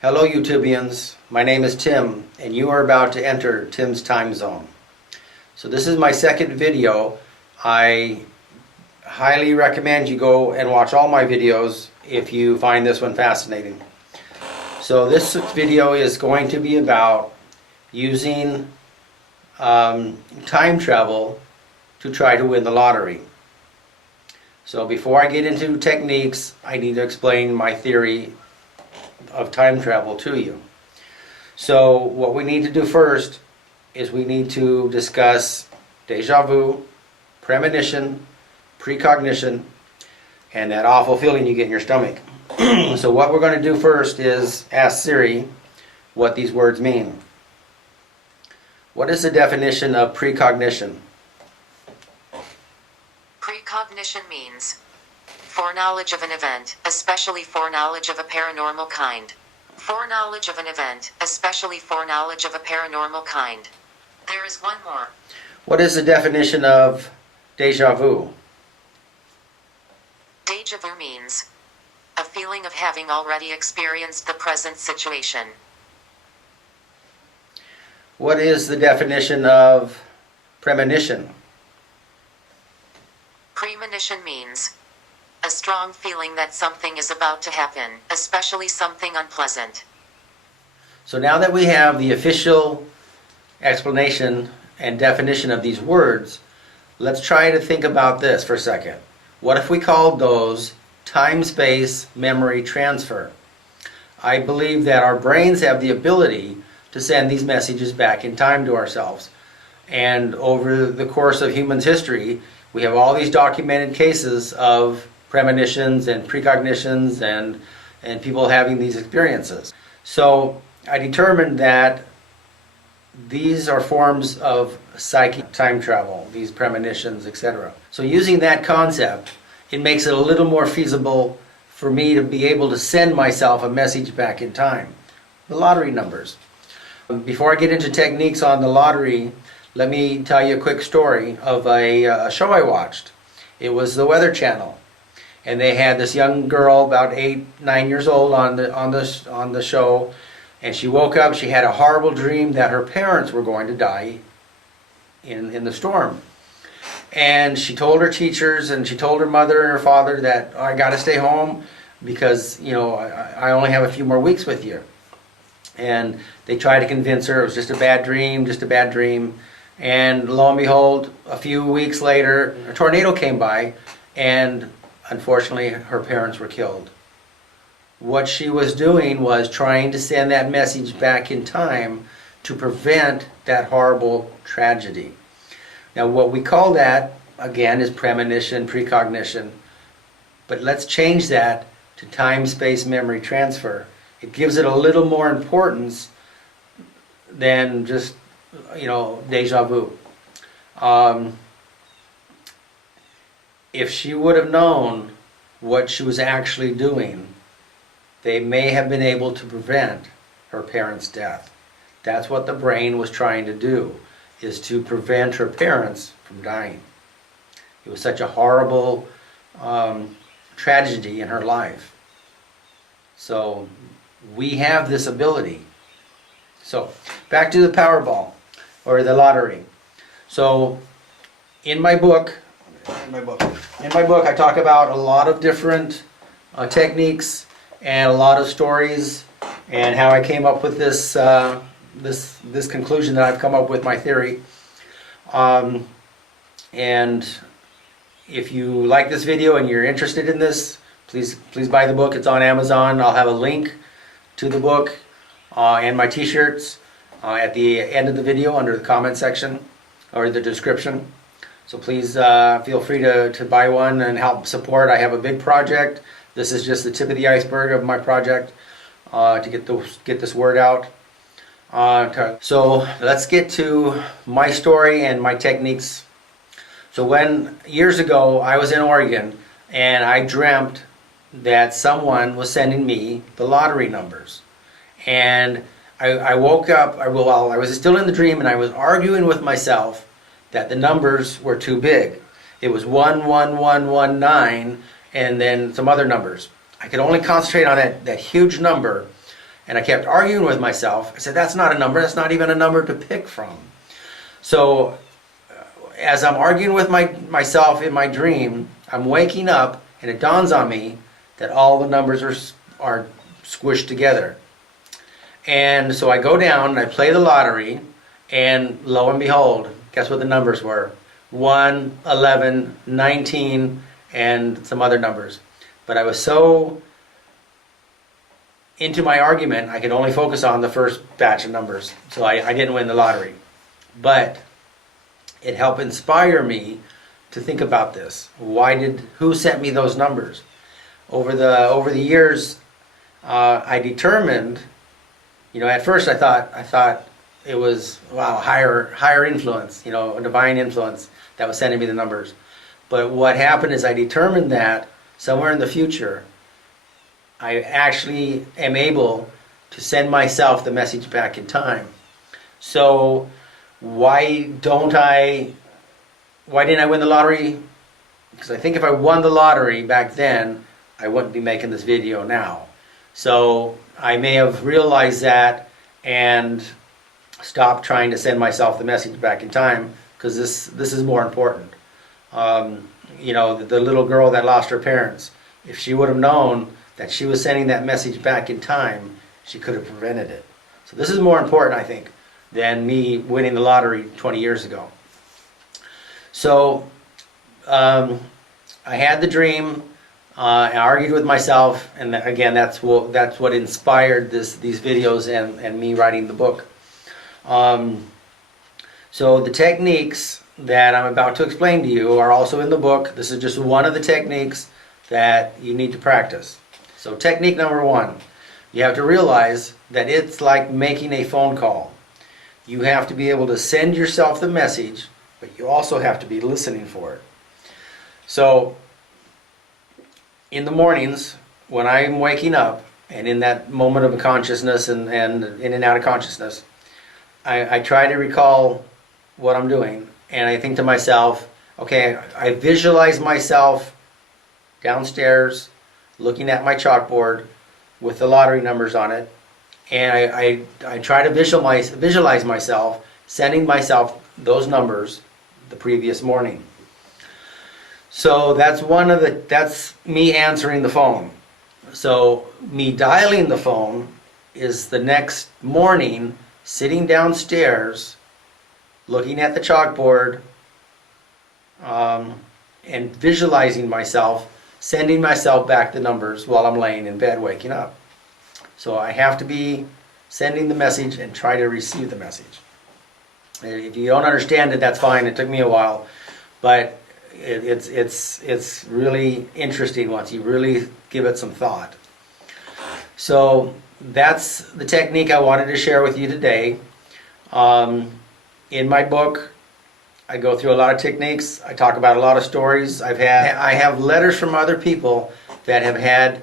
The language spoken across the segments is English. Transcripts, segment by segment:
Hello YouTubians, my name is Tim and you are about to enter Tim's time zone. So this is my second video. I highly recommend you go and watch all my videos if you find this one fascinating. So this video is going to be about using time travel to try to win the lottery. So before I get into techniques, I need to explain my theory of time travel to you. So what we need to do first is we need to discuss deja vu, premonition, precognition, and that awful feeling you get in your stomach. So what we're going to do first is ask Siri what these words mean. What is the definition of precognition? Precognition means foreknowledge of an event, especially foreknowledge of a paranormal kind. Foreknowledge of an event, especially foreknowledge of a paranormal kind. There is one more. What is the definition of deja vu? Deja vu means a feeling of having already experienced the present situation. What is the definition of premonition? Premonition means a strong feeling that something is about to happen, especially something unpleasant. So now that we have the official explanation and definition of these words, let's try to think about this for a second. What if we called those time-space memory transfer? I believe that our brains have the ability to send these messages back in time to ourselves. And over the course of human history, we have all these documented cases of premonitions and precognitions and people having these experiences. So I determined that these are forms of psychic time travel, these premonitions, etc. So using that concept, it makes it a little more feasible for me to be able to send myself a message back in time. The lottery numbers. Before I get into techniques on the lottery, let me tell you a quick story of a show I watched. It was the Weather Channel. And they had this young girl, about 8-9 years old, on the show, and she woke up. She had a horrible dream that her parents were going to die in the storm. And she told her teachers, and she told her mother and her father that, oh, I got to stay home because I only have a few more weeks with you. And they tried to convince her it was just a bad dream, just a bad dream. And lo and behold, a few weeks later, a tornado came by, and unfortunately, her parents were killed. What she was doing was trying to send that message back in time to prevent that horrible tragedy. Now, what we call that, again, is premonition, precognition. But let's change that to time-space memory transfer. It gives it a little more importance than just, deja vu. If she would have known what she was actually doing, they may have been able to prevent her parents' death. That's what the brain was trying to do, is to prevent her parents from dying. It was such a horrible tragedy in her life. So we have this ability. So back to the Powerball, or the lottery. So in my book, I talk about a lot of different techniques and a lot of stories, and how I came up with this this conclusion that I've come up with, my theory. And if you like this video and you're interested in this, please buy the book. It's on Amazon. I'll have a link to the book and my t-shirts at the end of the video under the comment section or the description. So please feel free to buy one and help support. I have a big project. This is just the tip of the iceberg of my project to get this word out. So let's get to my story and my techniques. So years ago I was in Oregon and I dreamt that someone was sending me the lottery numbers. And I woke up, I was still in the dream, and I was arguing with myself that the numbers were too big. It was 11119 and then some other numbers. I could only concentrate on that huge number, And I kept arguing with myself. I said, that's not a number. That's not even a number to pick from. So as I'm arguing with myself in my dream, I'm waking up and it dawns on me that all the numbers are squished together. And so I go down and I play the lottery, and lo and behold, guess what the numbers were? 1, 11, 19, and some other numbers. But I was so into my argument, I could only focus on the first batch of numbers. So I didn't win the lottery. But it helped inspire me to think about this. Who sent me those numbers? Over the years, I determined, at first I thought it was, higher influence, a divine influence that was sending me the numbers. But what happened is I determined that somewhere in the future, I actually am able to send myself the message back in time. So why didn't I win the lottery? Because I think if I won the lottery back then, I wouldn't be making this video now. So I may have realized that and stopped trying to send myself the message back in time, because this is more important. The little girl that lost her parents, if she would have known that she was sending that message back in time, she could have prevented it. So this is more important, I think, than me winning the lottery 20 years ago. So I had the dream. I argued with myself, and again, that's what inspired these videos and me writing the book. So the techniques that I'm about to explain to you are also in the book. This is just one of the techniques that you need to practice. So technique number 1, you have to realize that it's like making a phone call. You have to be able to send yourself the message, but you also have to be listening for it. So in the mornings, when I'm waking up, and in that moment of consciousness and in and out of consciousness, I try to recall what I'm doing, and I think to myself, okay, I visualize myself downstairs looking at my chalkboard with the lottery numbers on it, and I try to visualize myself sending myself those numbers the previous morning. So that's me answering the phone. So me dialing the phone is the next morning, sitting downstairs, looking at the chalkboard, and visualizing myself, sending myself back the numbers while I'm laying in bed waking up. So I have to be sending the message and try to receive the message. If you don't understand it, that's fine. It took me a while, but it's really interesting once you really give it some thought. So that's the technique I wanted to share with you today. In my book, I go through a lot of techniques. I talk about a lot of stories. I have letters from other people that have had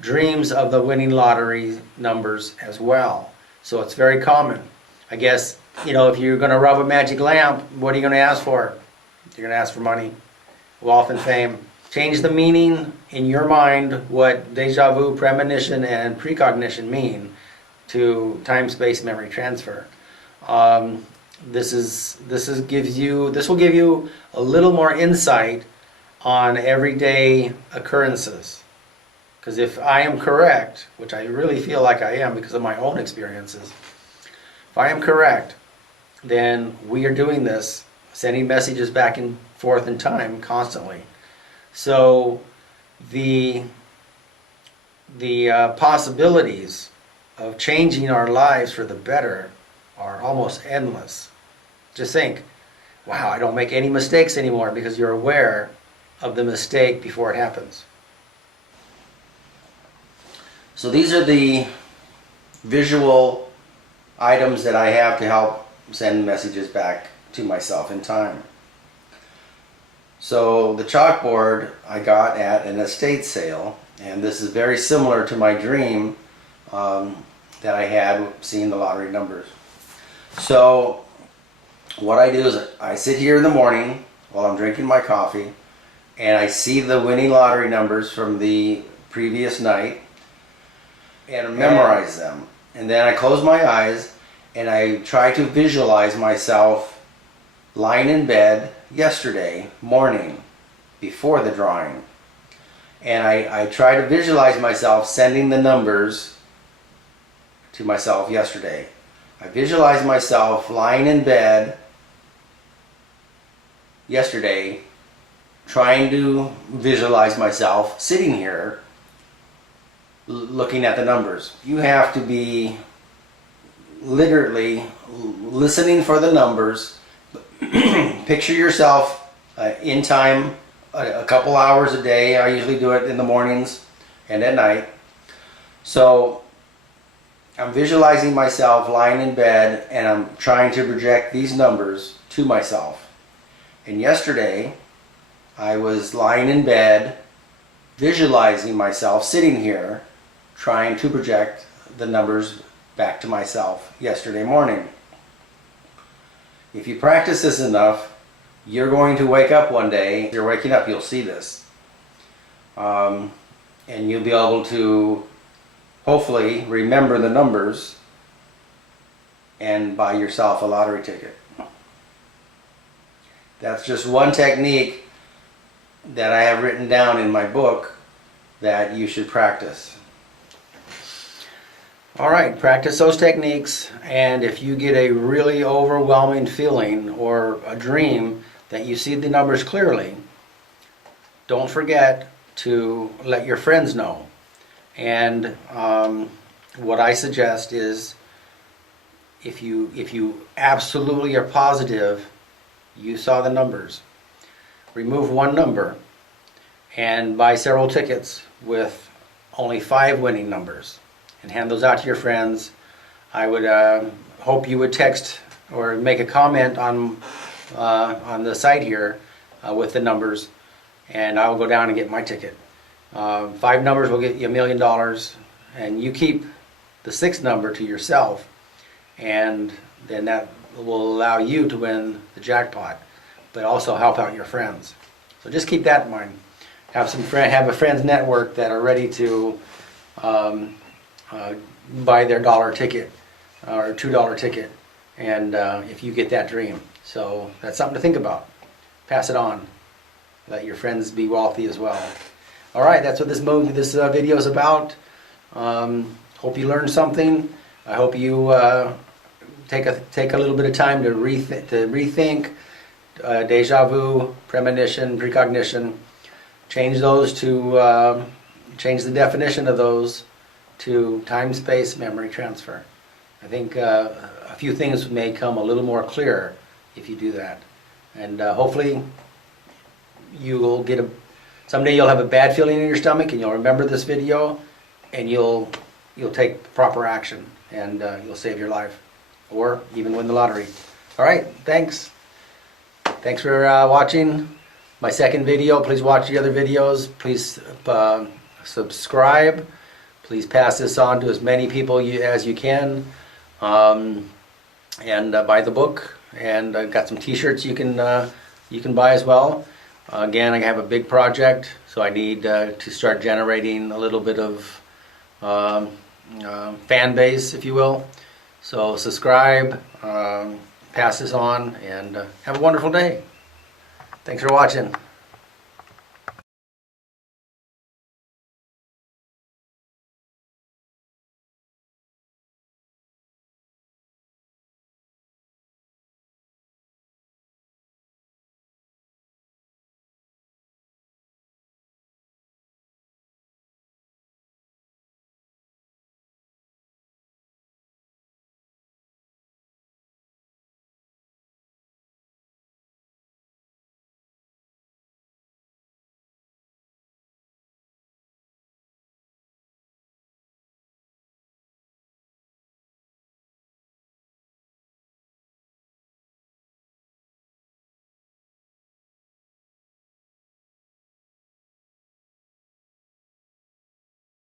dreams of the winning lottery numbers as well. So it's very common. I guess, if you're going to rub a magic lamp, what are you going to ask for? You're going to ask for money, wealth, and fame. Change the meaning in your mind what deja vu, premonition, and precognition mean to time-space memory transfer. This will give you a little more insight on everyday occurrences. Because if I am correct, which I really feel like I am because of my own experiences, if I am correct, then we are doing this, sending messages back and forth in time constantly. So the possibilities of changing our lives for the better are almost endless. Just think, wow, I don't make any mistakes anymore because you're aware of the mistake before it happens. So these are the visual items that I have to help send messages back to myself in time. So the chalkboard I got at an estate sale, and this is very similar to my dream that I had seeing the lottery numbers. So what I do is I sit here in the morning while I'm drinking my coffee, and I see the winning lottery numbers from the previous night and memorize them. And then I close my eyes and I try to visualize myself lying in bed yesterday morning before the drawing. And I try to visualize myself sending the numbers to myself yesterday. I visualize myself lying in bed yesterday, trying to visualize myself sitting here looking at the numbers. You have to be literally listening for the numbers. Picture yourself in time, a couple hours a day. I usually do it in the mornings and at night. So I'm visualizing myself lying in bed and I'm trying to project these numbers to myself. And yesterday I was lying in bed visualizing myself sitting here trying to project the numbers back to myself yesterday morning. If you practice this enough, you're going to wake up one day. If you're waking up, you'll see this. And you'll be able to hopefully remember the numbers and buy yourself a lottery ticket. That's just one technique that I have written down in my book that you should practice. All right, practice those techniques, and if you get a really overwhelming feeling or a dream that you see the numbers clearly, don't forget to let your friends know. And what I suggest is if you absolutely are positive you saw the numbers, remove one number and buy several tickets with only 5 winning numbers and hand those out to your friends. I would hope you would text or make a comment on the site here with the numbers, and I will go down and get my ticket. 5 numbers will get you $1 million, and you keep the 6th number to yourself, and then that will allow you to win the jackpot, but also help out your friends. So just keep that in mind. Have a friends network that are ready to buy their $1 ticket or $2 ticket, and if you get that dream. So that's something to think about. Pass it on. Let your friends be wealthy as well. All right, that's what this video is about. Hope you learned something. I hope you take a little bit of time to rethink Deja Vu, premonition, precognition. Change those to change the definition of those to time-space memory transfer. I think a few things may come a little more clear if you do that, and hopefully you will someday you'll have a bad feeling in your stomach and you'll remember this video and you'll take proper action, and you'll save your life or even win the lottery. All right, thanks for watching my second video. Please watch the other videos. Please subscribe. Please pass this on to as many people as you can, and buy the book. And I've got some T-shirts you can buy as well. Again, I have a big project, so I need to start generating a little bit of fan base, if you will. So subscribe, pass this on, and have a wonderful day. Thanks for watching.